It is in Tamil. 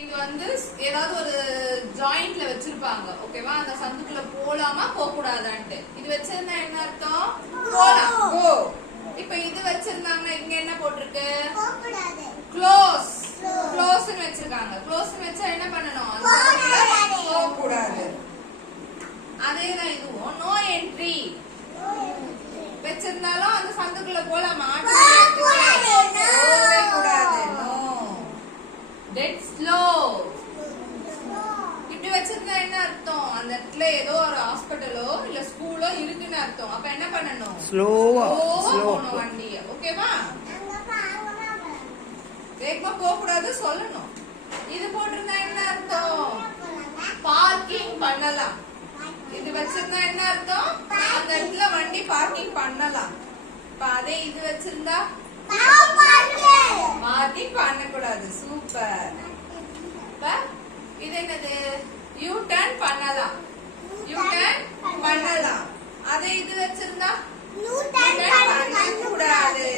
இது வந்து ஏதாவது ஒரு ஜாயிண்ட்ல வச்சிருப்பாங்க. ஓகேவா? அந்த சந்துக்குள்ள போலாமா போக கூடாதான்ட்டு. இது வச்சிருந்தா என்ன அர்த்தம்? போலாம். கோ. இப்போ இது வச்சிருந்தாங்கன்னா இங்க என்ன போட்டுருக்கு? போக கூடாது. க்ளோஸ். க்ளோஸ்னு வச்சிருக்காங்க. க்ளோஸ்னு வச்சா என்ன பண்ணனும்? போக கூடாது. அதேதான் இதுவும் நோ என்ட்ரி. வச்சிருந்தாலும் அந்த சந்துக்குள்ள போலாமா? போகவே கூடாது. நோ. Dead slow. இப்படி வச்சிருந்தா என்ன அர்த்தம்? அந்த இடத்துல ஏதோ ஒரு ஹாஸ்பிடலோ இல்ல ஸ்கூலோ இருக்குன்னு அர்த்தம். அப்ப என்ன பண்ணணும்? ஸ்லோவா போகணும் வண்டிய. ஓகேவா? வேகமா போக கூடாது சொல்லணும். இது போட்டிருந்தா என்ன அர்த்தம்? பார்க்கிங் பண்ணலாம். இது வச்சிருந்தா என்ன அர்த்தம்? அந்த இடத்துல வண்டி பார்க்கிங் பண்ணலாம். இப்ப அதே இது வச்சிருந்தா பார்க்கிங் பண்ணக்கூடாது. சூப்பர். இது என்னது? யூ டர்ன் பண்ணலாம். யூ டர்ன் பண்ணலாம். அதே இது வச்சிருந்தா யூ டர்ன் பண்ணக்கூடாது.